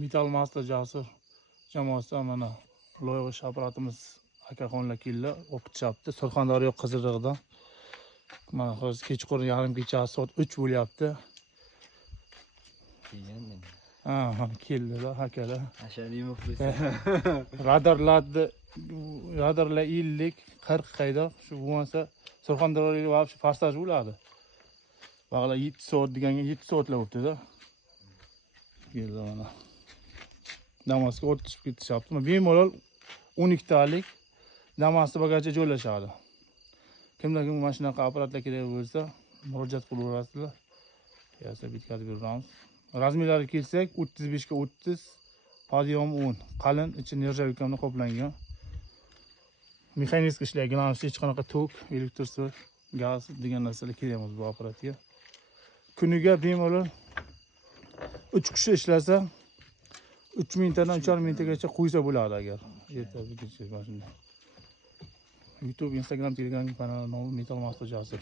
Metal Master Jasur jamoasidan mana loyiha apparatimiz akaxonlar keldi, o'qitishyapti. Surxondaryo Qiziriqdan. Mana hozir kechqurun yarim kechasi soat 3 bo'lyapti. Ha, keldilar akalar. Ashariy muxlis. Radarlar 50, 40 qayda shu bo'lmasa Surxondaryoga va shu farsaj bo'ladi. Bag'la 7 soat deganga 7 soatlar o'tdi-da. Keldi mana. Damasga o'tishib ketishyapti. Bemalol 12 talik Damasda bagacha joylashadi. Kimlar mana shunaqa apparatlar kerak bo'lsa, murojaat qilaverasizlar. Yasab bitkazib beramiz. Razmerlari kelsak 35 ga 30, podiyom 10. Qalin, ichi nerjavkam qoplangan. Mexanik ishlaydigan, hech qanaqa tok, elektr so'z, gaz degan narsalar kerak bu apparatga. Kuniga bemalol 3 kishi ishlasa 3000 tadan 3000 tagacha qo'ysa bo'ladi agar. YouTube, Instagram, Telegram kanali nomi Metal Master Jasur.